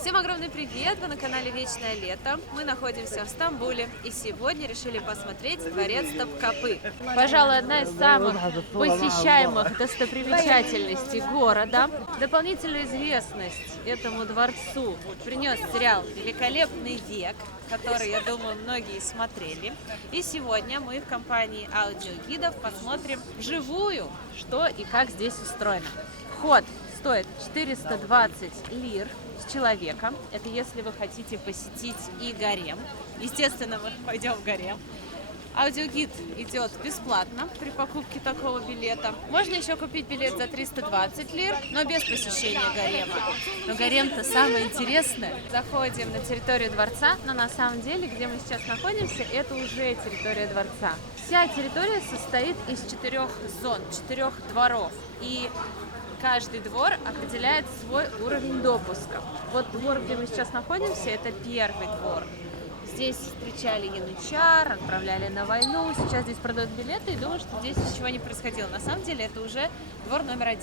Всем огромный привет! Вы на канале Вечное Лето. Мы находимся в Стамбуле и сегодня решили посмотреть дворец Топкапы. Пожалуй, одна из самых посещаемых достопримечательностей города. Дополнительную известность этому дворцу принес сериал «Великолепный век», который, я думаю, многие смотрели. И сегодня мы в компании аудиогидов посмотрим вживую, что и как здесь устроено. Вход стоит 420 лир с человека. Это если вы хотите посетить и гарем. Естественно, мы пойдем в гарем. Аудиогид идет бесплатно при покупке такого билета. Можно еще купить билет за 320 лир, но без посещения гарема. Но гарем-то самое интересное. Заходим на территорию дворца, но на самом деле, где мы сейчас находимся, это уже территория дворца. Вся территория состоит из 4 зон, 4 дворов. И каждый двор определяет свой уровень допуска. Вот двор, где мы сейчас находимся, это первый двор. Здесь встречали янычар, отправляли на войну. Сейчас здесь продают билеты и думаю, что здесь ничего не происходило. На самом деле это уже двор номер 1.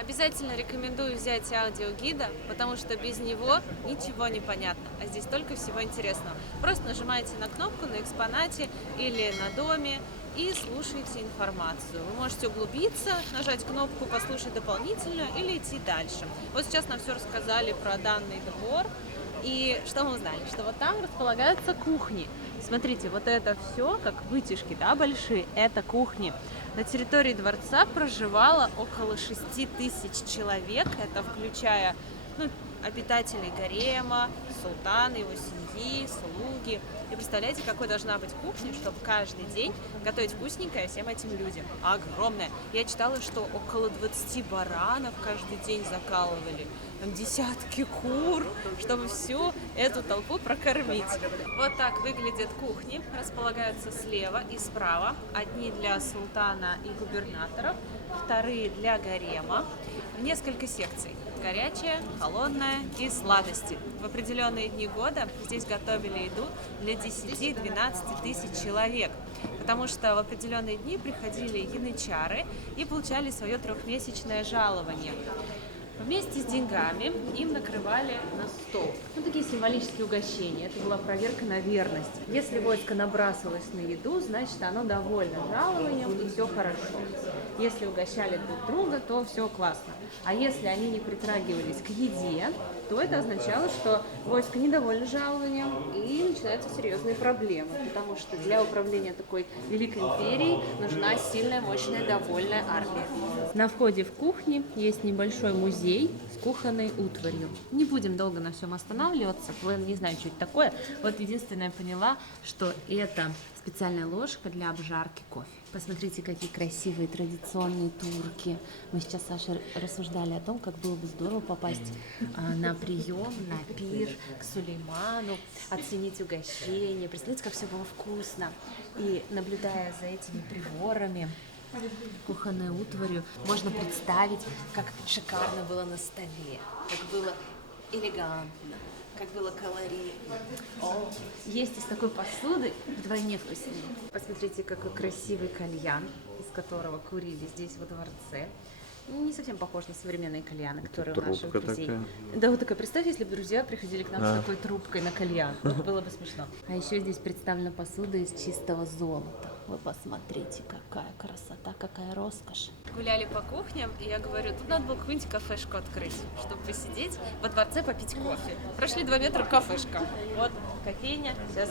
Обязательно рекомендую взять аудиогида, потому что без него ничего не понятно. А здесь столько всего интересного. Просто нажимаете на кнопку на экспонате или на доме и слушайте информацию. Вы можете углубиться, нажать кнопку «Послушать дополнительную» или идти дальше. Вот сейчас нам все рассказали про данный двор. И что мы узнали? Что вот там располагаются кухни. Смотрите, вот это все, как вытяжки, да, большие, это кухни. На территории дворца проживало около 6000 человек, это включая обитателей гарема, султана, его семьи, слуги. И представляете, какой должна быть кухня, чтобы каждый день готовить вкусненькое всем этим людям. Огромная. Я читала, что около 20 баранов каждый день закалывали, там десятки кур, чтобы всю эту толпу прокормить. Вот так выглядят кухни. Располагаются слева и справа. Одни для султана и губернаторов, вторые для гарема. Несколько секций. Горячая, холодная и сладости. В определенные дни года здесь готовили еду для 10-12 тысяч человек, потому что в определенные дни приходили янычары и получали свое 3-месячное жалование. Вместе с деньгами им накрывали на стол. Такие символические угощения. Это была проверка на верность. Если войско набрасывалось на еду, значит, оно довольно жалованием и все хорошо. Если угощали друг друга, то все классно. А если они не притрагивались к еде, то это означало, что войско недовольно жалованием и начинаются серьезные проблемы, потому что для управления такой великой империей нужна сильная, мощная, довольная армия. На входе в кухню есть небольшой музей с кухонной утварью. Не будем долго на всем останавливаться, не знаю, что это такое. Вот единственное, я поняла, что это специальная ложка для обжарки кофе. Посмотрите, какие красивые традиционные турки. Мы сейчас, Саша, рассуждали о том, как было бы здорово попасть на прием, на пир к Сулейману, оценить угощение. Представляете, как все было вкусно. И наблюдая за этими приборами, кухонной утварью, можно представить, как шикарно было на столе, как было элегантно, как было колоритно. Есть из такой посуды вдвойне вкуснее. Посмотрите, какой красивый кальян, из которого курили здесь во дворце. Не совсем похож на современные кальяны, которые у наших друзей. Такая. Да, вот такая. Представь, если бы друзья приходили к нам с такой трубкой на кальян. Было бы смешно. А еще здесь представлена посуда из чистого золота. Вы посмотрите, какая красота, какая роскошь. Гуляли по кухням, и я говорю, тут надо было какую-нибудь кафешку открыть, чтобы посидеть во дворце, попить кофе. Прошли 2 метра, кафешка. Вот кофейня. Сейчас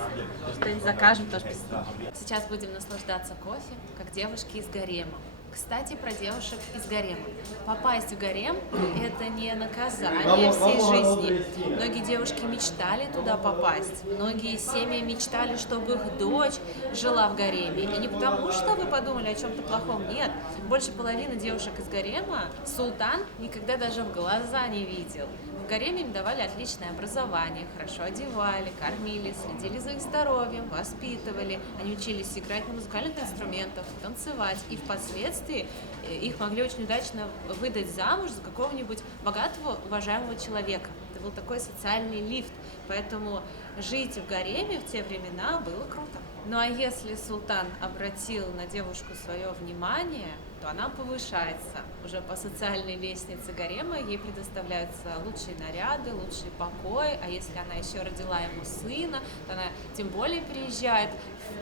что-нибудь закажем, тоже посидим. Сейчас будем наслаждаться кофе, как девушки из гарема. Кстати, про девушек из гарема. Попасть в гарем – это не наказание всей жизни. Многие девушки мечтали туда попасть. Многие семьи мечтали, чтобы их дочь жила в гареме. И не потому, что вы подумали о чем-то плохом. Нет. Больше половины девушек из гарема султан никогда даже в глаза не видел. В гареме им давали отличное образование, хорошо одевали, кормили, следили за их здоровьем, воспитывали. Они учились играть на музыкальных инструментах, танцевать. И впоследствии их могли очень удачно выдать замуж за какого-нибудь богатого, уважаемого человека. Это был такой социальный лифт. Поэтому жить в гареме в те времена было круто. Ну а если султан обратил на девушку свое внимание, то она повышается уже по социальной лестнице гарема, ей предоставляются лучшие наряды, лучший покой, а если она еще родила ему сына, то она тем более переезжает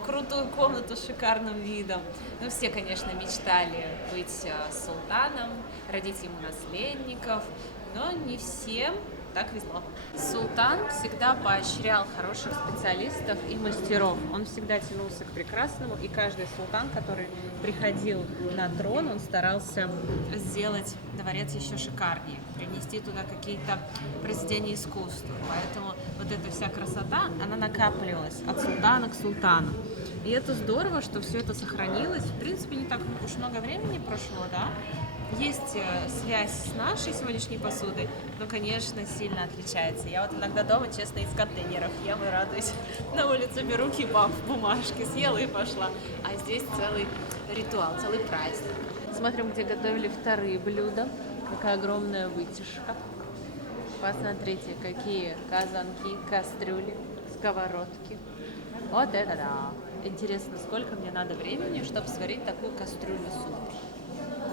в крутую комнату с шикарным видом. Ну, все, конечно, мечтали быть султаном, родить ему наследников, но не всем так везло. Султан всегда поощрял хороших специалистов и мастеров. Он всегда тянулся к прекрасному, и каждый султан, который приходил на трон, он старался сделать дворец еще шикарнее, принести туда какие-то произведения искусства. Поэтому вот эта вся красота, она накапливалась от султана к султану. И это здорово, что все это сохранилось. В принципе, не так уж много времени прошло, да? Есть связь с нашей сегодняшней посудой, но, конечно, сильно отличается. Я вот иногда дома, честно, из контейнеров ем и радуюсь. На улице беру кебаб в бумажке, съела и пошла. А здесь целый ритуал, целый праздник. Смотрим, где готовили вторые блюда. Какая огромная вытяжка. Посмотрите, какие казанки, кастрюли, сковородки. Вот это да! Интересно, сколько мне надо времени, чтобы сварить такую кастрюлю супа?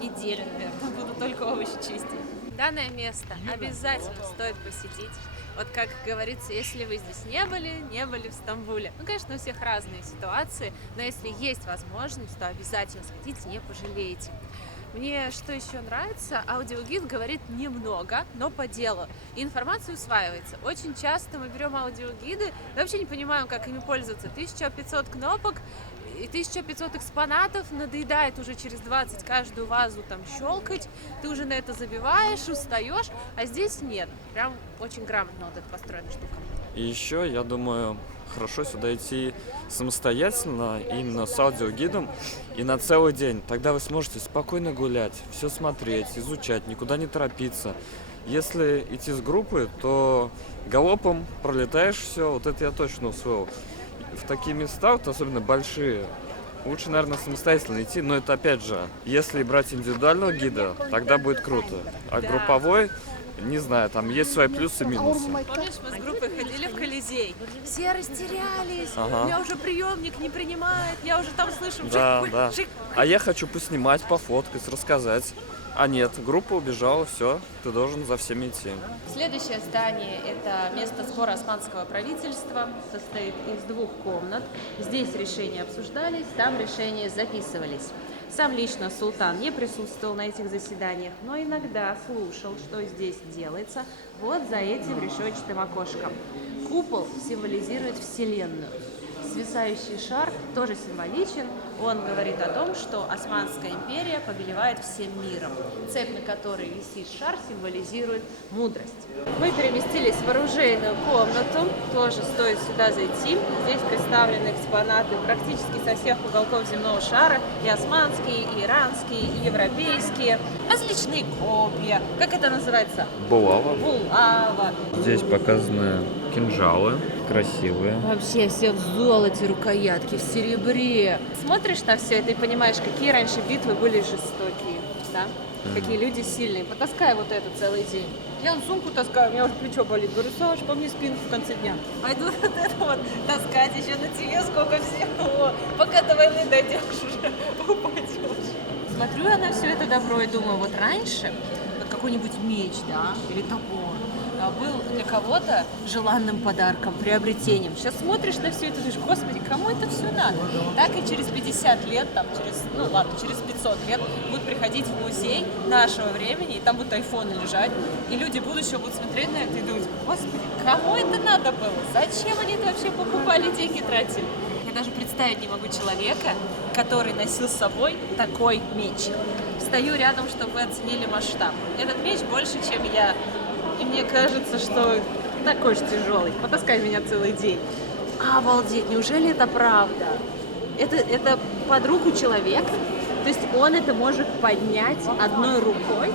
Неделю, наверное, буду только овощи чистить. Данное место обязательно стоит посетить. Вот как говорится, если вы здесь не были в Стамбуле. Ну, конечно, у всех разные ситуации, но если есть возможность, то обязательно сходите, не пожалеете. Мне что еще нравится, аудиогид говорит немного, но по делу. И информация усваивается. Очень часто мы берем аудиогиды, и вообще не понимаем, как ими пользоваться. 1500 кнопок и 1500 экспонатов, надоедает уже через 20 каждую вазу там щелкать, ты уже на это забиваешь, устаешь, а здесь нет. Прям очень грамотно вот эта построена штука. И еще, я думаю, хорошо сюда идти самостоятельно, именно с аудиогидом, и на целый день. Тогда вы сможете спокойно гулять, все смотреть, изучать, никуда не торопиться. Если идти с группой, то галопом пролетаешь все, вот это я точно усвоил. В такие места, вот особенно большие, лучше, наверное, самостоятельно идти, но это опять же, если брать индивидуального гида, тогда будет круто, а групповой, не знаю, там есть свои плюсы и минусы. Помнишь, мы с группой ходили в Колизей? Все растерялись, Ага. у меня уже приемник не принимает, я уже там слышу Да, жик, да. жик. А я хочу поснимать, пофоткать, рассказать. А нет, группа убежала, все, ты должен за всеми идти. Следующее здание – это место сбора османского правительства, состоит из 2 комнат. Здесь решения обсуждались, там решения записывались. Сам лично султан не присутствовал на этих заседаниях, но иногда слушал, что здесь делается, вот за этим решетчатым окошком. Купол символизирует Вселенную. Свисающий шар тоже символичен. Он говорит о том, что Османская империя повелевает всем миром. Цепь, на которой висит шар, символизирует мудрость. Мы переместились в оружейную комнату. Тоже стоит сюда зайти. Здесь представлены экспонаты практически со всех уголков земного шара. И османские, и иранские, и европейские. Различные копья. Как это называется? Булава. Булава. Здесь показаны кинжалы, красивые. Вообще все в золоте, рукоятки, в серебре. Смотришь на все это и понимаешь, какие раньше битвы были жестокие, да? Какие люди сильные. Потаскай вот это целый день. Я сумку таскаю, у меня уже плечо болит. Говорю, Саш, помни спинку в конце дня. Пойду вот это вот таскать еще на тебе сколько всего. Пока до войны дойдешь уже, упадешь. Смотрю я на все это добро и думаю, вот раньше вот какой-нибудь меч, да, или топор, был для кого-то желанным подарком, приобретением. Сейчас смотришь на все это и думаешь, господи, кому это все надо? Так и через 50 лет, там, через 500 лет будут приходить в музей нашего времени, и там будут айфоны лежать, и люди будущего будут смотреть на это и думать, господи, кому это надо было? Зачем они это вообще покупали, деньги тратили? Я даже представить не могу человека, который носил с собой такой меч. Стою рядом, чтобы вы оценили масштаб. Этот меч больше, чем я. И мне кажется, что такой же тяжелый. Потаскай меня целый день. Обалдеть, неужели это правда? Это под руку человека? То есть он это может поднять одной рукой?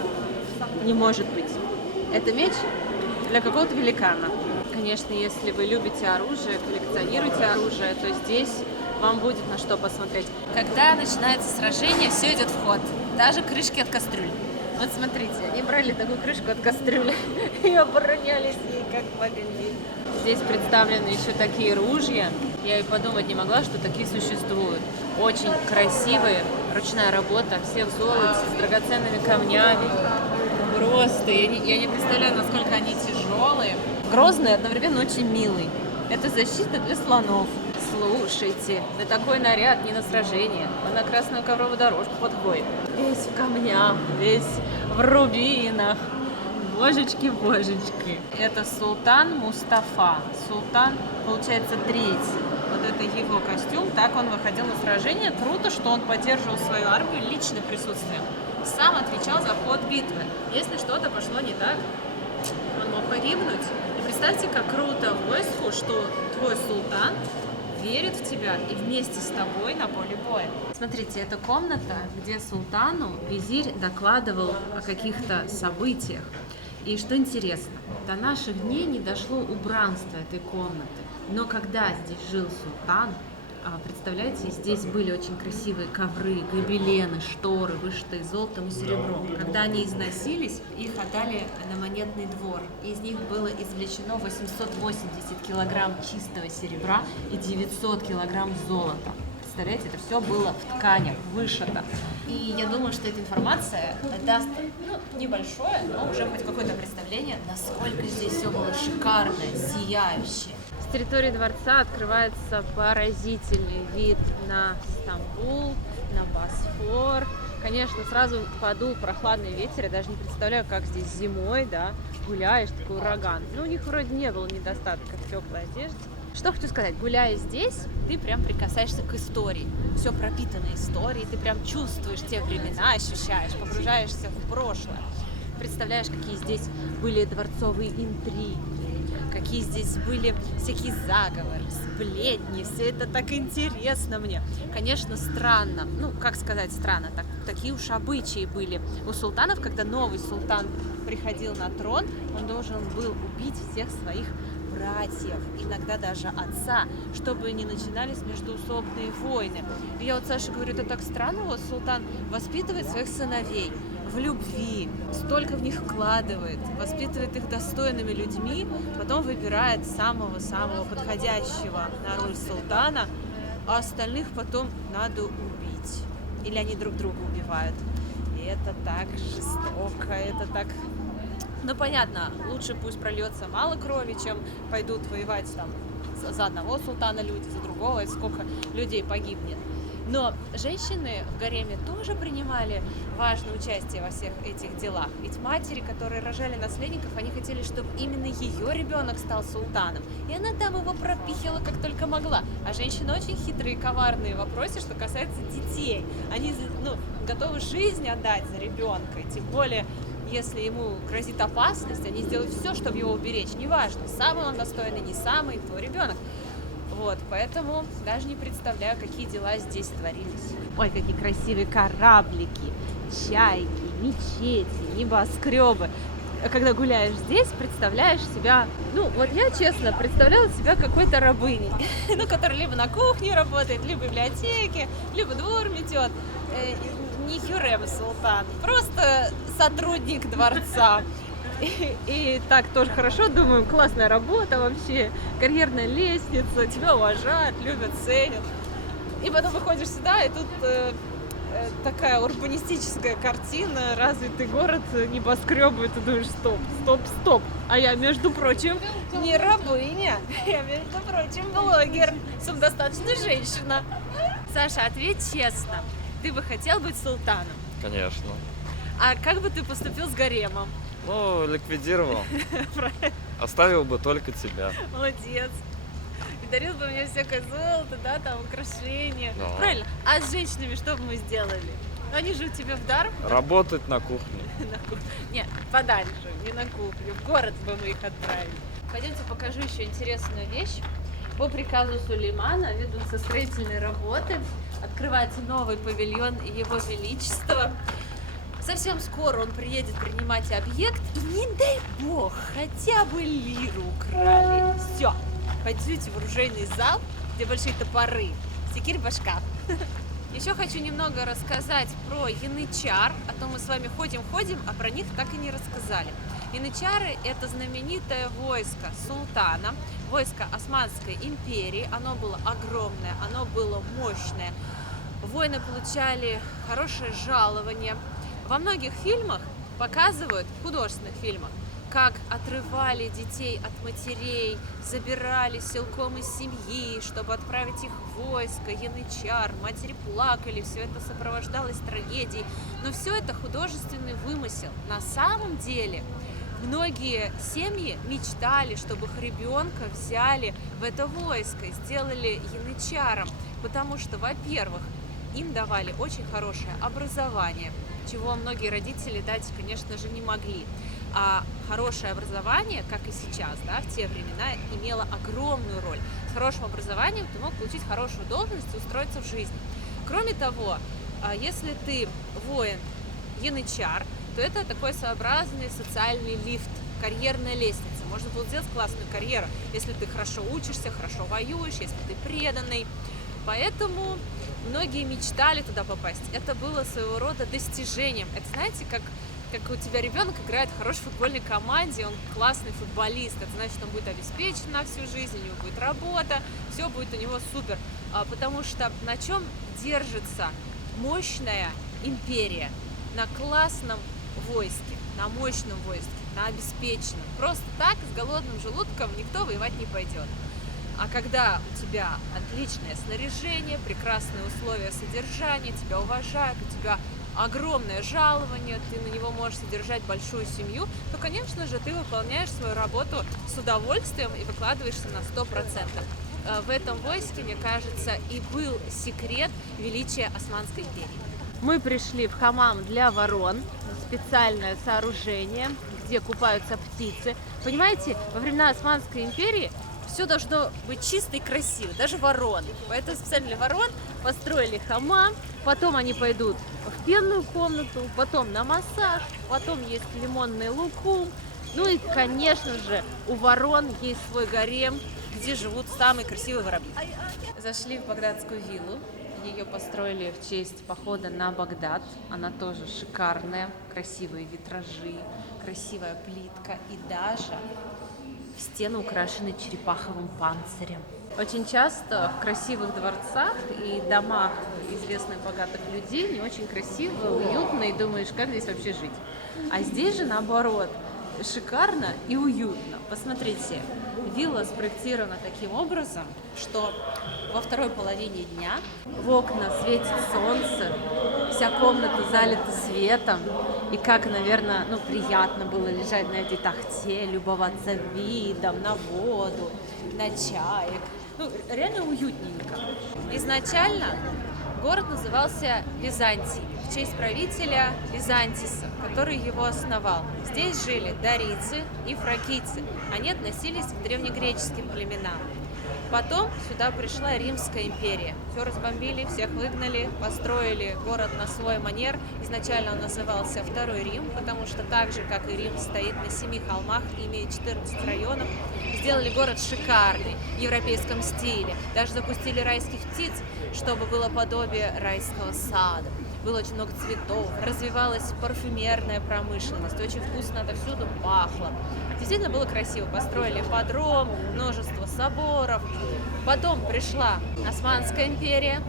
Не может быть. Это меч для какого-то великана. Конечно, если вы любите оружие, коллекционируете оружие, то здесь вам будет на что посмотреть. Когда начинается сражение, все идет в ход. Даже крышки от кастрюль. Вот смотрите, они брали такую крышку от кастрюли и оборонялись ей как могли. Здесь представлены еще такие ружья. Я и подумать не могла, что такие существуют. очень красивые, ручная работа, все в золоте, с драгоценными камнями. Просто, я не представляю, насколько они тяжелые. Грозный, одновременно очень милый. Это защита для слонов. Слушайте, на такой наряд не на сражение, а на красную ковровую дорожку подходит. Весь в камнях, весь в рубинах. Божечки. Это султан Мустафа. Султан, получается, третий. Вот это его костюм, так он выходил на сражение. Круто, что он поддерживал свою армию личным присутствием. Сам отвечал за ход битвы. Если что-то пошло не так, он мог погибнуть. И представьте, как круто войску, что твой султан верит в тебя и вместе с тобой на поле боя. Смотрите, это комната, где султану визирь докладывал о каких-то событиях. И что интересно, до наших дней не дошло убранство этой комнаты. Но когда здесь жил султан, представляете, здесь были очень красивые ковры, гобелены, шторы, вышитые золотом и серебром. Когда они износились, их отдали на монетный двор. Из них было извлечено 880 килограмм чистого серебра и 900 килограмм золота. Представляете, это все было в тканях, вышито. И я думаю, что эта информация даст небольшое, но уже хоть какое-то представление, насколько здесь все было шикарное, сияющее. С территории дворца открывается поразительный вид на Стамбул, на Босфор. Конечно, сразу подул прохладный ветер, я даже не представляю, как здесь зимой, да, гуляешь, такой ураган. Но у них вроде не было недостатка в теплой одежде. Что хочу сказать, гуляя здесь, ты прям прикасаешься к истории. Все пропитано историей, ты прям чувствуешь те времена, ощущаешь, погружаешься в прошлое. Представляешь, какие здесь были дворцовые интриги, какие здесь были всякие заговоры, сплетни, все это так интересно мне. Конечно, странно, как сказать странно, такие уж обычаи были у султанов, когда новый султан приходил на трон, он должен был убить всех своих братьев, иногда даже отца, чтобы не начинались междоусобные войны. И я Саше говорю, это так странно, султан воспитывает своих сыновей в любви, столько в них вкладывает, воспитывает их достойными людьми, потом выбирает самого-самого подходящего на роль султана, а остальных потом надо убить. Или они друг друга убивают. И это так жестоко, это так... понятно, лучше пусть прольется мало крови, чем пойдут воевать там за одного султана люди, за другого, и сколько людей погибнет. Но женщины в гареме тоже принимали важное участие во всех этих делах. Ведь матери, которые рожали наследников, они хотели, чтобы именно ее ребенок стал султаном. И она там его пропихивала как только могла. А женщины очень хитрые и коварные в вопросе, что касается детей. Они готовы жизнь отдать за ребенка, тем более если ему грозит опасность, они сделают все, чтобы его уберечь. Неважно, самый он достойный, не самый, твой ребенок. Поэтому даже не представляю, какие дела здесь творились. Ой, какие красивые кораблики, чайки, мечети, небоскребы. Когда гуляешь здесь, представляешь себя, я честно представляла себя какой-то рабыней, которая либо на кухне работает, либо в библиотеке, либо двор метет. Не Хюррем Султан, просто сотрудник дворца. И так тоже хорошо, думаю, классная работа вообще, карьерная лестница, тебя уважают, любят, ценят. И потом выходишь сюда, и тут такая урбанистическая картина, развитый город, небоскребы, и ты думаешь, стоп. А я, между прочим, не рабыня, я, между прочим, блогер, самодостаточная женщина. Саша, ответь честно, ты бы хотел быть султаном? Конечно. А как бы ты поступил с гаремом? Ликвидировал. Оставил бы только тебя. Молодец. И дарил бы мне всякое золото, да, там, украшения. Да. Правильно. А с женщинами что бы мы сделали? Они же у тебя в дар. Работать на кухне. Нет, подальше, не на кухню. В город бы мы их отправили. Пойдемте покажу еще интересную вещь. По приказу Сулеймана ведутся строительные работы. Открывается новый павильон Его Величества. Совсем скоро он приедет принимать объект, и не дай бог, хотя бы лиру украли. Все, пойдете в оружейный зал, где большие топоры, секирь башка. Еще хочу немного рассказать про янычар, а то мы с вами ходим, а про них так и не рассказали. Янычары – это знаменитое войско султана, войско Османской империи. Оно было огромное, оно было мощное. воины получали хорошее жалование. Во многих фильмах показывают, художественных фильмах, как отрывали детей от матерей, забирали силком из семьи, чтобы отправить их в войско, янычар, матери плакали, все это сопровождалось трагедией. Но все это художественный вымысел. На самом деле многие семьи мечтали, чтобы их ребенка взяли в это войско и сделали янычаром, потому что, во-первых, им давали очень хорошее образование, чего многие родители дать, конечно же, не могли. А хорошее образование, как и сейчас, да, в те времена, имело огромную роль. С хорошим образованием ты мог получить хорошую должность и устроиться в жизнь. Кроме того, если ты воин, янычар, то это такой своеобразный социальный лифт, карьерная лестница. Можно было сделать классную карьеру, если ты хорошо учишься, хорошо воюешь, если ты преданный. Поэтому многие мечтали туда попасть. Это было своего рода достижением. Это, знаете, как у тебя ребенок играет в хорошей футбольной команде, он классный футболист, это значит, что он будет обеспечен на всю жизнь, у него будет работа, все будет у него супер. Потому что на чем держится мощная империя? На классном войске, на мощном войске, на обеспеченном. Просто так с голодным желудком никто воевать не пойдет. А когда у тебя отличное снаряжение, прекрасные условия содержания, тебя уважают, у тебя огромное жалование, ты на него можешь содержать большую семью, то, конечно же, ты выполняешь свою работу с удовольствием и выкладываешься на 100%. В этом войске, мне кажется, и был секрет величия Османской империи. Мы пришли в хамам для ворон, специальное сооружение, где купаются птицы. Понимаете, во времена Османской империи все должно быть чисто и красиво, даже вороны. Поэтому специально для ворон построили хамам, потом они пойдут в пенную комнату, потом на массаж, потом есть лимонный лукум. Ну и, конечно же, у ворон есть свой гарем, где живут самые красивые воробьи. Зашли в багдадскую виллу. Ее построили в честь похода на Багдад. Она тоже шикарная, красивые витражи, красивая плитка и даже стены украшены черепаховым панцирем. Очень часто в красивых дворцах и домах известных богатых людей не очень красиво, уютно, и думаешь, как здесь вообще жить. А здесь же наоборот, шикарно и уютно. Посмотрите, вилла спроектирована таким образом, что во второй половине дня в окна светит солнце, вся комната залита светом, и как, наверное, приятно было лежать на этой тахте, любоваться видом на воду, на чаек. Реально уютненько. Изначально город назывался Византий в честь правителя Византиса, который его основал. Здесь жили дарийцы и фракийцы. Они относились к древнегреческим племенам. Потом сюда пришла Римская империя. Все разбомбили, всех выгнали, построили город на свой манер. Изначально он назывался Второй Рим, потому что так же, как и Рим, стоит на 7 холмах и имеет 14 районов. Сделали город шикарный, в европейском стиле. Даже запустили райских птиц, чтобы было подобие райского сада. Было очень много цветов, развивалась парфюмерная промышленность, очень вкусно отовсюду пахло. Действительно было красиво, построили ипподром, множество соборов. Потом пришла Османская империя,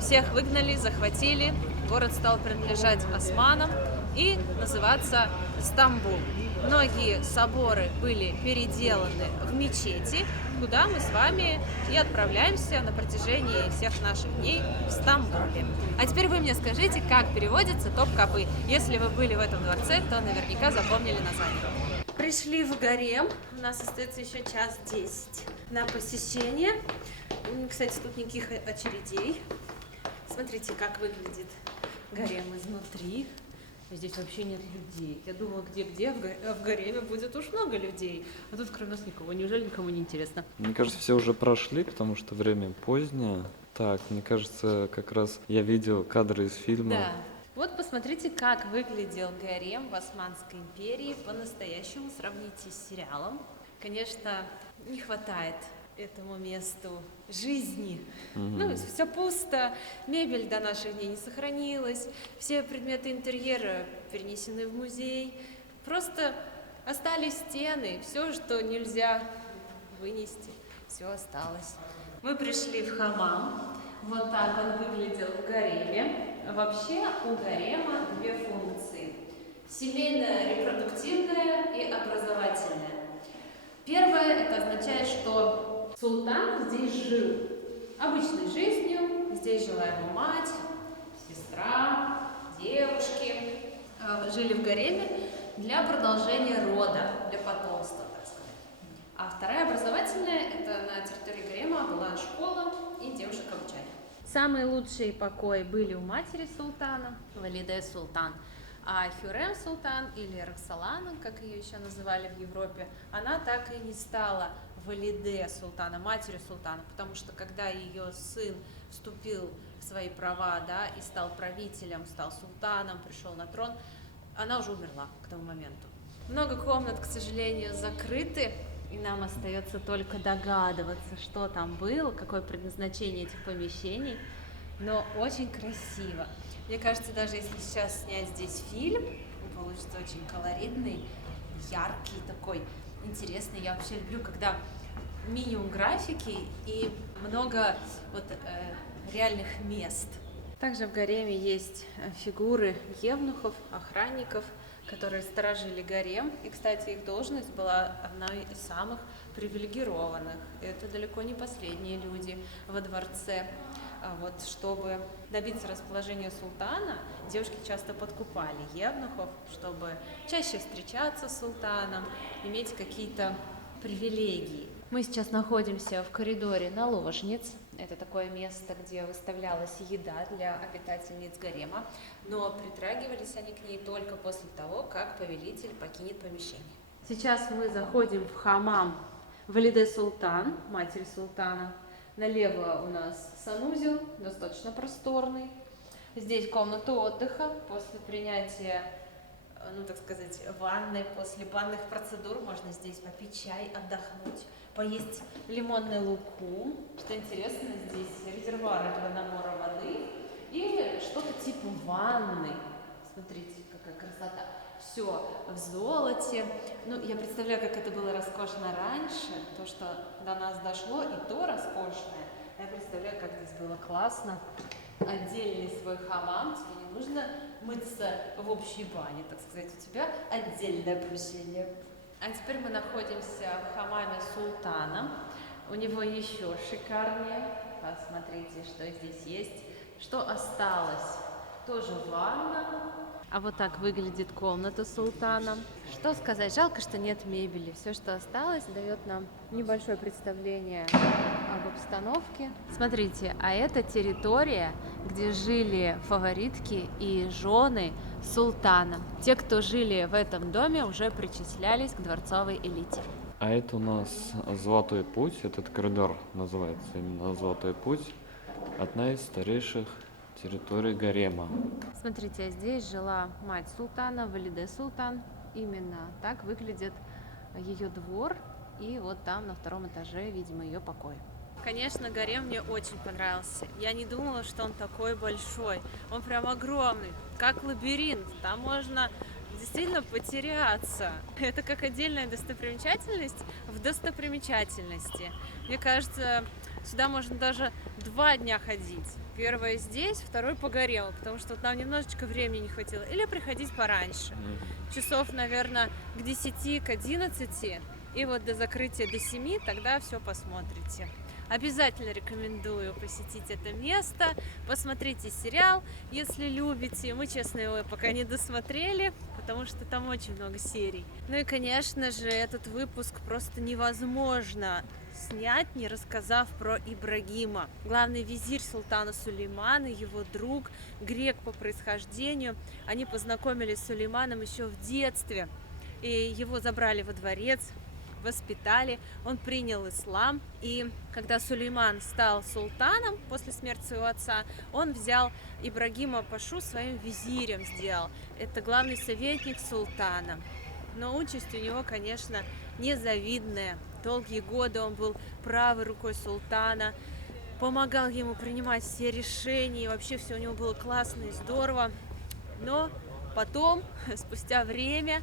всех выгнали, захватили, город стал принадлежать османам и называться Стамбул. Многие соборы были переделаны в мечети, куда мы с вами и отправляемся на протяжении всех наших дней в Стамбуле. А теперь вы мне скажите, как переводится Топкапы. Если вы были в этом дворце, то наверняка запомнили название. Пришли в гарем, у нас остается еще час 10 на посещение. Кстати, тут никаких очередей. Смотрите, как выглядит гарем изнутри. Здесь вообще нет людей. Я думала, где-где, в гареме будет уж много людей. А тут кроме нас никого. Неужели никому не интересно? Мне кажется, все уже прошли, потому что время позднее. Так, мне кажется, как раз я видел кадры из фильма. Да. Вот посмотрите, как выглядел гарем в Османской империи. По-настоящему сравните с сериалом. Конечно, не хватает этому месту жизни. Все пусто, мебель до наших дней не сохранилась, все предметы интерьера перенесены в музей. Просто остались стены, все, что нельзя вынести, все осталось. Мы пришли в хамам. Вот так он выглядел в гареме. Вообще у гарема две функции. Семейная, репродуктивная и образовательная. Первое, это означает, что султан здесь жил обычной жизнью. Здесь жила его мать, сестра, девушки. Жили в гареме для продолжения рода, для потомства, так сказать. А вторая образовательная, это на территории гарема была школа, и девушек обучали. Самые лучшие покои были у матери султана, Валиде Султан. А Хюррем Султан, или Роксолана, как ее еще называли в Европе, она так и не стала Валиде Султана, матерью султана, потому что когда ее сын вступил в свои права, да, и стал правителем, стал султаном, пришел на трон, она уже умерла к тому моменту. Много комнат, к сожалению, закрыты, и нам остается только догадываться, что там было, какое предназначение этих помещений, но очень красиво. Мне кажется, даже если сейчас снять здесь фильм, он получится очень колоритный, яркий такой, интересный. Я вообще люблю, когда минимум графики и много реальных мест. Также в гареме есть фигуры евнухов, охранников, которые сторожили гарем. И, кстати, их должность была одной из самых привилегированных. Это далеко не последние люди во дворце. Вот, чтобы добиться расположения султана, девушки часто подкупали евнухов, чтобы чаще встречаться с султаном, иметь какие-то привилегии. Мы сейчас находимся в коридоре наложниц. Это такое место, где выставлялась еда для обитательниц гарема, но притрагивались они к ней только после того, как повелитель покинет помещение. Сейчас мы заходим в хамам Валиде Султан, матери султана. Налево у нас санузел, достаточно просторный. Здесь комната отдыха после принятия, ну так сказать, ванны, после банных процедур можно здесь попить чай, отдохнуть, поесть лимонный лукум. Что интересно, здесь резервуар для набора воды и что-то типа ванны. Смотрите, какая красота. Все в золоте. Ну, я представляю, как это было роскошно раньше, то, что до нас дошло, и то роскошное. Я представляю, как здесь было классно. Отдельный свой хамам, тебе не нужно мыться в общей бане, так сказать, у тебя отдельное помещение. А теперь мы находимся в хамаме султана. У него еще шикарнее. Посмотрите, что здесь есть. Что осталось? Тоже ванна. А вот так выглядит комната султана. Что сказать, жалко, что нет мебели. Все, что осталось, дает нам небольшое представление об обстановке. Смотрите, а это территория, где жили фаворитки и жены султана. Те, кто жили в этом доме, уже причислялись к дворцовой элите. А это у нас Золотой путь, этот коридор называется именно Золотой путь, одна из старейших территорий гарема. Смотрите, а здесь жила мать султана, Валиде Султан. Именно так выглядит ее двор. И вот там на втором этаже, видимо, ее покой. Конечно, гарем мне очень понравился. Я не думала, что он такой большой. Он прям огромный, как лабиринт. Там можно действительно потеряться. Это как отдельная достопримечательность в достопримечательности. Мне кажется, сюда можно даже 2 дня ходить. Первое здесь, второй по гарему, потому что вот нам немножечко времени не хватило. Или приходить пораньше. Часов, наверное, к 10, к 11. И вот до закрытия до 7, тогда все посмотрите. Обязательно рекомендую посетить это место. Посмотрите сериал, если любите. Мы, честно, его пока не досмотрели, потому что там очень много серий. Ну и, конечно же, этот выпуск просто невозможно снять, не рассказав про Ибрагима. Главный визирь султана Сулеймана, его друг, грек по происхождению. Они познакомились с Сулейманом еще в детстве. И его забрали во дворец, воспитали, он принял ислам, и когда Сулейман стал султаном после смерти своего отца, он взял Ибрагима Пашу своим визирем, сделал. Это главный советник султана. Но участь у него, конечно, незавидная. Долгие годы он был правой рукой султана, помогал ему принимать все решения, и вообще все у него было классно и здорово. Но потом, спустя время,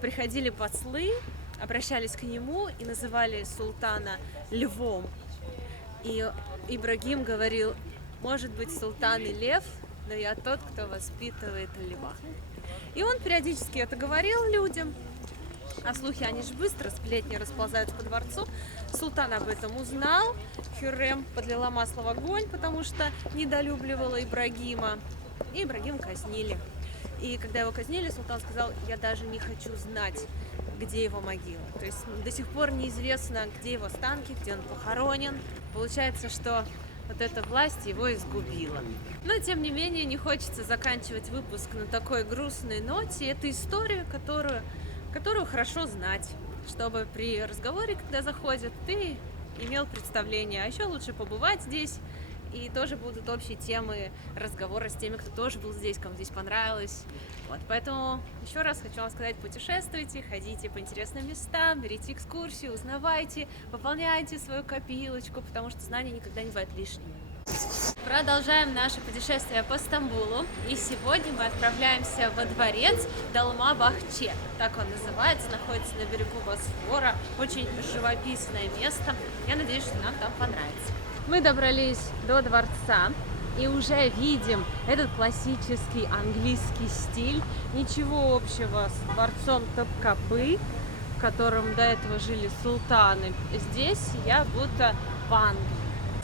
приходили послы, обращались к нему и называли султана львом. И Ибрагим говорил: может быть, султан и лев, но я тот, кто воспитывает льва. И он периодически это говорил людям. А слухи, они же быстро, сплетни расползаются по дворцу. Султан об этом узнал. Хюррем подлила масло в огонь, потому что недолюбливала Ибрагима. И Ибрагима казнили. И когда его казнили, султан сказал: я даже не хочу знать, где его могила. То есть до сих пор неизвестно, где его останки, где он похоронен. Получается, что вот эта власть его изгубила. Но, тем не менее, не хочется заканчивать выпуск на такой грустной ноте. Это история, которую хорошо знать, чтобы при разговоре, когда заходят, ты имел представление. А еще лучше побывать здесь, и тоже будут общие темы разговора с теми, кто тоже был здесь, кому здесь понравилось. Вот, поэтому еще раз хочу вам сказать: путешествуйте, ходите по интересным местам, берите экскурсии, узнавайте, пополняйте свою копилочку, потому что знания никогда не бывают лишними. Продолжаем наше путешествие по Стамбулу, и сегодня мы отправляемся во дворец Долмабахче. Так он называется, находится на берегу Босфора, очень живописное место. Я надеюсь, что нам там понравится. Мы добрались до дворца и уже видим этот классический английский стиль. Ничего общего с дворцом Топкапы, в котором до этого жили султаны. Здесь я будто в Англии.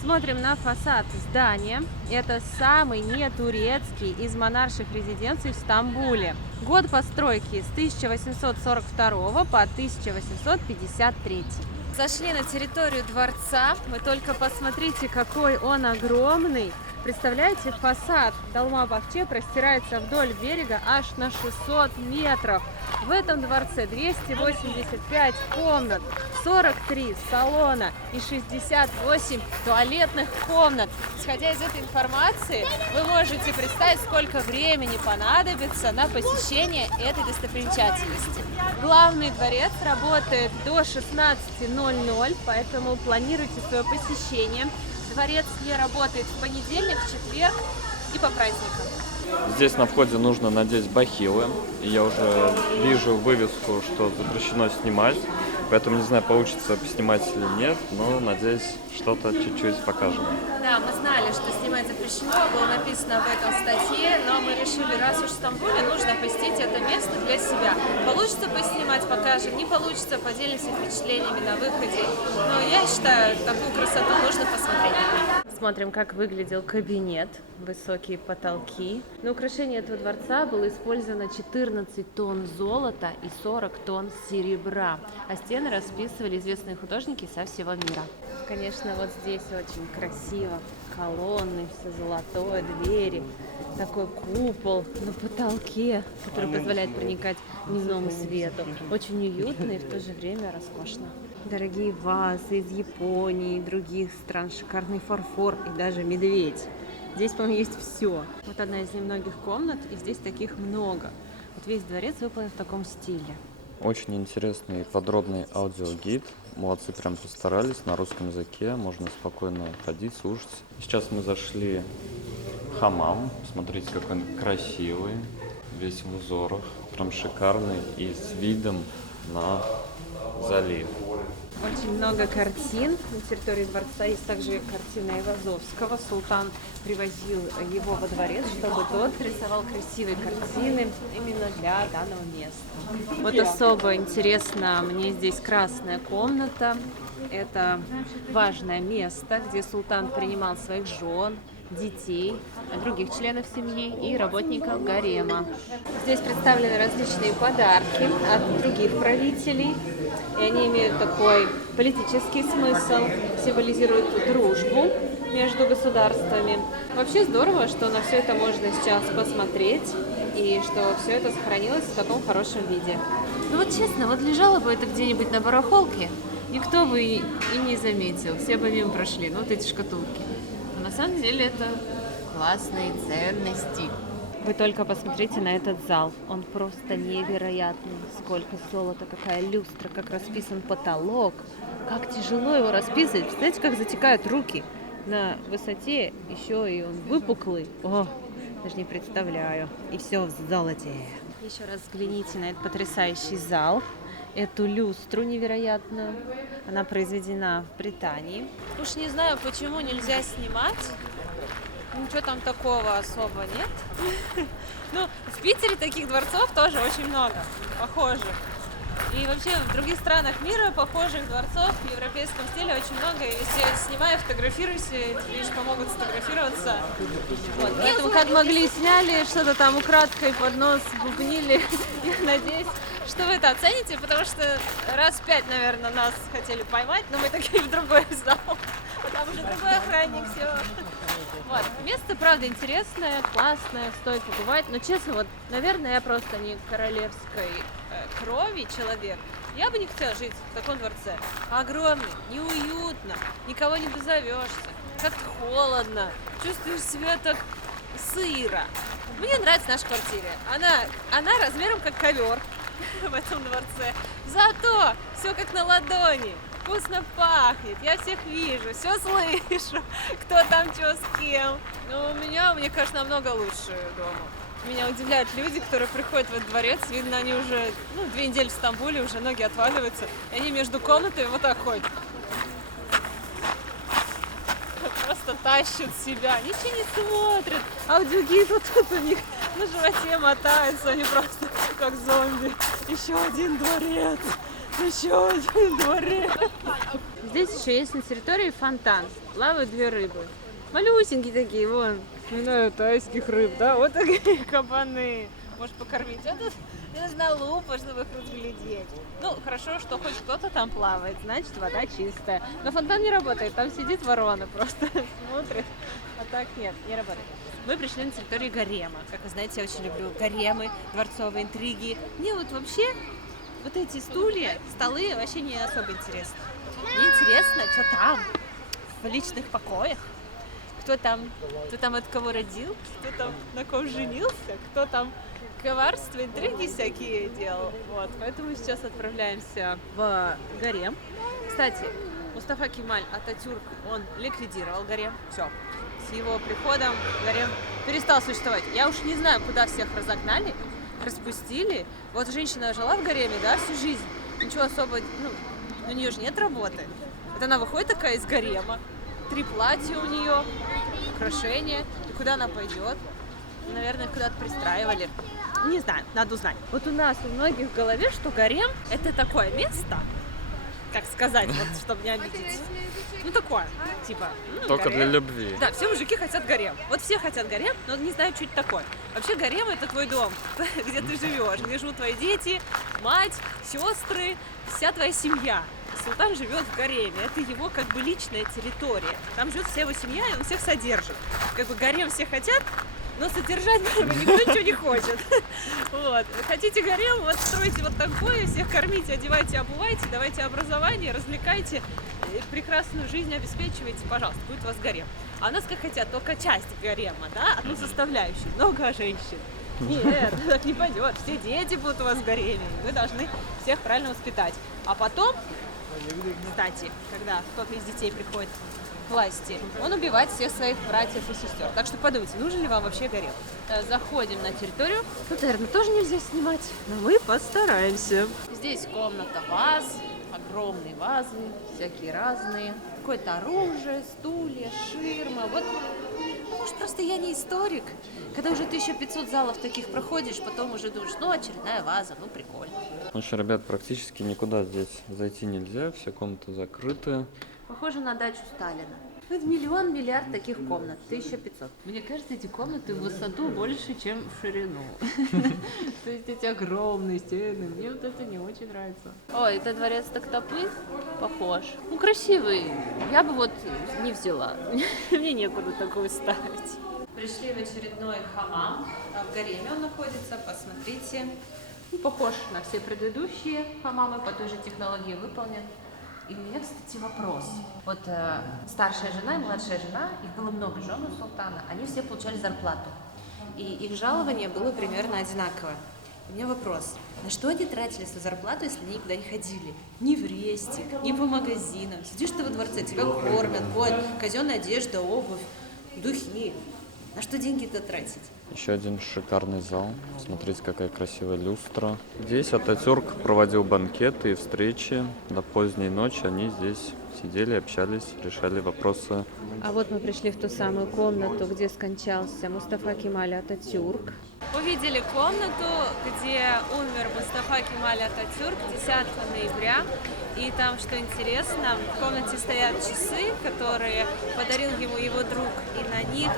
Смотрим на фасад здания. Это самый не турецкий из монарших резиденций в Стамбуле. Год постройки с 1842 по 1853. Зашли на территорию дворца. Вы только посмотрите, какой он огромный. Представляете, фасад Долмабахче простирается вдоль берега аж на 600 метров. В этом дворце 285 комнат, 43 салона и 68 туалетных комнат. Исходя из этой информации, вы можете представить, сколько времени понадобится на посещение этой достопримечательности. Главный дворец работает до 16:00, поэтому планируйте свое посещение. Дворец не работает в понедельник, в четверг и по праздникам. Здесь на входе нужно надеть бахилы. Я уже вижу вывеску, что запрещено снимать. Поэтому не знаю, получится поснимать или нет, но надеюсь, что-то чуть-чуть покажем. Да, мы знали, что снимать запрещено, было написано об этом в статье, но мы решили, раз уж в Стамбуле, нужно посетить это место для себя. Получится поснимать, покажем, не получится, поделимся впечатлениями на выходе. Но я считаю, такую красоту нужно посмотреть. Смотрим, как выглядел кабинет, высокие потолки. На украшение этого дворца было использовано 14 тонн золота и 40 тонн серебра, а стены расписывали известные художники со всего мира. Конечно, вот здесь очень красиво. Колонны, все золотое, двери, такой купол на потолке, который позволяет проникать дневному свету. Очень уютно и в то же время роскошно. Дорогие вазы из Японии и других стран, шикарный фарфор и даже медведь. Здесь, по-моему, есть все. Вот одна из немногих комнат, и здесь таких много. Вот весь дворец выполнен в таком стиле. Очень интересный и подробный аудиогид. Молодцы, прям постарались. На русском языке можно спокойно ходить, слушать. Сейчас мы зашли в хамам. Смотрите, какой он красивый. Весь в узорах. Прям шикарный и с видом на залив. Очень много картин. На территории дворца есть также картина Айвазовского. Султан привозил его во дворец, чтобы тот рисовал красивые картины именно для данного места. Вот особо интересно мне здесь красная комната. Это важное место, где султан принимал своих жен, детей, других членов семьи и работников гарема. Здесь представлены различные подарки от других правителей, и они имеют такой политический смысл, символизируют дружбу между государствами. Вообще здорово, что на все это можно сейчас посмотреть, и что все это сохранилось в таком хорошем виде. Ну вот честно, вот лежало бы это где-нибудь на барахолке, никто бы и не заметил, все бы мимо прошли, ну вот эти шкатулки. Но на самом деле это классные ценности. Вы только посмотрите на этот зал, он просто невероятный. Сколько золота, какая люстра, как расписан потолок, как тяжело его расписывать. Представляете, как затекают руки на высоте, еще и он выпуклый. О, даже не представляю. И все в золоте. Еще раз взгляните на этот потрясающий зал. эту люстру невероятную. Она произведена в Британии. Уж не знаю, почему нельзя снимать. Ничего там такого особо нет. Ну, в Питере таких дворцов тоже очень много, похожих. И вообще в других странах мира похожих дворцов в европейском стиле очень много. И везде снимай, фотографируйся, тебе лишь помогут сфотографироваться. Вот. Поэтому как могли сняли, что-то там украдкой под нос бубнили. Я надеюсь, что вы это оцените, потому что раз 5, наверное, нас хотели поймать, но мы такие в другой зал. А там уже другой охранник, все. Вот. Место, правда, интересное, классное, стоит побывать. Но честно, вот, наверное, я просто не королевской крови человек. Я бы не хотела жить в таком дворце. Огромный, неуютно, никого не дозовешься, как-то холодно, чувствуешь себя так сыро. Мне нравится наша квартира. Она размером как ковер в этом дворце. Зато все как на ладони. Вкусно пахнет, я всех вижу, все слышу, кто там что с кем. Но у меня, мне кажется, намного лучше дома. Меня удивляют люди, которые приходят в этот дворец, видно, они уже 2 недели в Стамбуле, уже ноги отваливаются, и они между комнатами вот так ходят. Просто тащат себя, ничего не смотрят. Аудиогид вот тут у них на животе мотается, они просто как зомби. Еще один дворец. Еще один дворец. Здесь еще есть на территории фонтан. Плавают 2 рыбы. Малюсенькие такие, вон. Вспоминаю тайских рыб, да? Вот такие кабаны. Может покормить. А тут нужна лупа, чтобы их разглядеть. Ну, хорошо, что хоть кто-то там плавает, значит, вода чистая. Но фонтан не работает, там сидит ворона, просто смотрит. А так нет, не работает. Мы пришли на территорию гарема. Как вы знаете, я очень люблю гаремы, дворцовые интриги. Мне вот вообще вот эти стулья, столы вообще не особо интересны. Мне интересно, что там, в личных покоях. Кто там от кого родил, кто там на ком женился, кто там коварство, интриги всякие делал. Вот, поэтому сейчас отправляемся в гарем. Кстати, Мустафа Кемаль Ататюрк, он ликвидировал гарем. Все. С его приходом гарем перестал существовать. Я уж не знаю, куда всех разогнали, распустили. Вот женщина жила в гареме, да, всю жизнь. Ничего особо, у нее же нет работы. Вот она выходит такая из гарема, 3 платья у нее, украшения. И куда она пойдет? Наверное, куда-то пристраивали. Не знаю, надо узнать. Вот у нас у многих в голове, что гарем — это такое место, как сказать, вот, чтобы не обидеть. Такое, типа, Только гарем. для любви. Да, все мужики хотят гарем. Вот все хотят гарем, но не знают, что это такое. Вообще гарем — это твой дом, где ты живешь, где живут твои дети, мать, сестры, вся твоя семья. Султан живет в гареме, это его как бы личная территория. Там живет вся его семья, и он всех содержит. Как бы гарем все хотят, но содержать никто ничего не хочет. Вот. Хотите гарем, вот стройте вот такое, всех кормите, одевайте, обувайте, давайте образование, развлекайте, прекрасную жизнь обеспечивайте, пожалуйста, будет у вас гарем. А у нас как хотят, только часть гарема, да, одну составляющую, много женщин. Нет, так не пойдет, все дети будут у вас в гареме, вы должны всех правильно воспитать. А потом, кстати, когда кто-то из детей приходит к власти, он убивает всех своих братьев и сестер. Так что подумайте, нужен ли вам вообще гарем. Заходим на территорию. Тут, наверное, тоже нельзя снимать, но мы постараемся. Здесь комната ваз, огромные вазы, всякие разные. Какое-то оружие, стулья, ширма. Вот, может, просто я не историк. Когда уже 1500 залов таких проходишь, потом уже думаешь, очередная ваза, прикольно. В общем, ребят, практически никуда здесь зайти нельзя, все комнаты закрыты. Похоже на дачу Сталина. Это миллиард таких комнат, 1500. Мне кажется, эти комнаты в высоту больше, чем в ширину. То есть эти огромные стены, мне вот это не очень нравится. Ой, это дворец Токтапы похож. Красивый. Я бы вот не взяла. Мне некуда такую ставить. Пришли в очередной хамам. В гареме он находится, посмотрите. Похож на все предыдущие хамамы, по той же технологии выполнен. И у меня, кстати, вопрос. Вот старшая жена и младшая жена, их было много жен у султана, они все получали зарплату. И их жалование было примерно одинаковое. У меня вопрос. На что они тратили свою зарплату, если они никуда не ходили? Ни в рестик, ни по магазинам. Сидишь ты во дворце, тебя кормят, вот, казенная одежда, обувь, духи. На что деньги-то тратить? Еще один шикарный зал. Смотрите, какая красивая люстра. Здесь Ататюрк проводил банкеты и встречи. До поздней ночи они здесь сидели, общались, решали вопросы. А вот мы пришли в ту самую комнату, где скончался Мустафа Кемаль Ататюрк. Увидели комнату, где умер Мустафа Кемаль Ататюрк 10 ноября. И там, что интересно, в комнате стоят часы, которые подарил ему его друг. И на них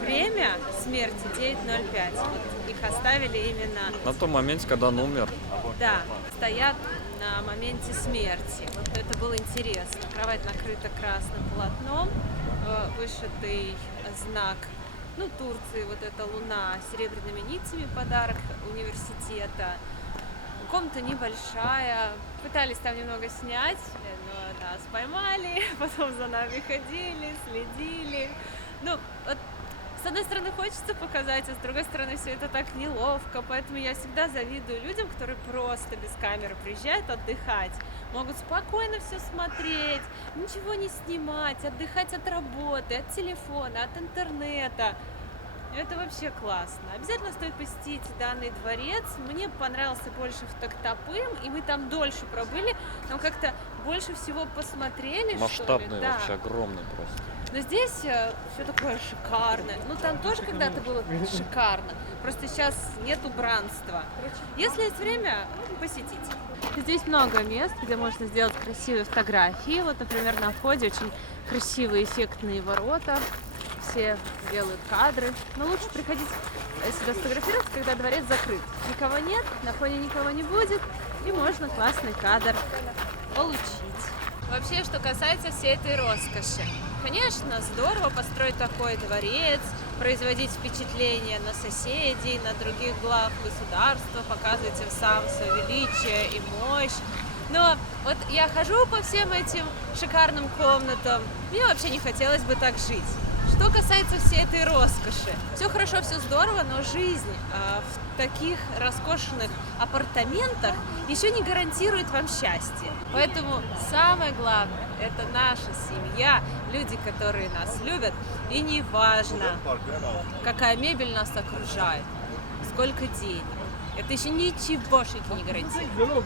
время смерти 9:05. Вот их оставили именно... На том моменте, когда он умер. Да, стоят на моменте смерти. Вот это было интересно. Кровать накрыта красным полотном, вышитый знак, Турции, вот эта луна с серебряными нитями, подарок университета. Комната небольшая, пытались там немного снять, но нас поймали, потом за нами ходили, следили. Вот с одной стороны хочется показать, а с другой стороны все это так неловко, поэтому я всегда завидую людям, которые просто без камеры приезжают отдыхать, могут спокойно все смотреть, ничего не снимать, отдыхать от работы, от телефона, от интернета. Это вообще классно. Обязательно стоит посетить данный дворец. Мне понравился больше в Токтапым, и мы там дольше пробыли, но как-то больше всего посмотрели. Масштабный, да. вообще огромный просто. Но здесь все такое шикарное. Там тоже когда-то было шикарно. Просто сейчас нет убранства. Если есть время, посетите. Здесь много мест, где можно сделать красивые фотографии. Вот, например, на входе очень красивые эффектные ворота. Все делают кадры. Но лучше приходить сюда сфотографироваться, когда дворец закрыт. Никого нет, на фоне никого не будет, и можно классный кадр получить. Вообще, что касается всей этой роскоши. Конечно, здорово построить такой дворец, производить впечатление на соседей, на других глав государства, показывать им сам свое величие и мощь. Но вот я хожу по всем этим шикарным комнатам, мне вообще не хотелось бы так жить. Что касается всей этой роскоши, все хорошо, все здорово, но жизнь в таких роскошных апартаментах еще не гарантирует вам счастье. Поэтому самое главное – это наша семья, люди, которые нас любят. И не важно, какая мебель нас окружает, сколько денег. Это еще ничегошеньки не гарантирует.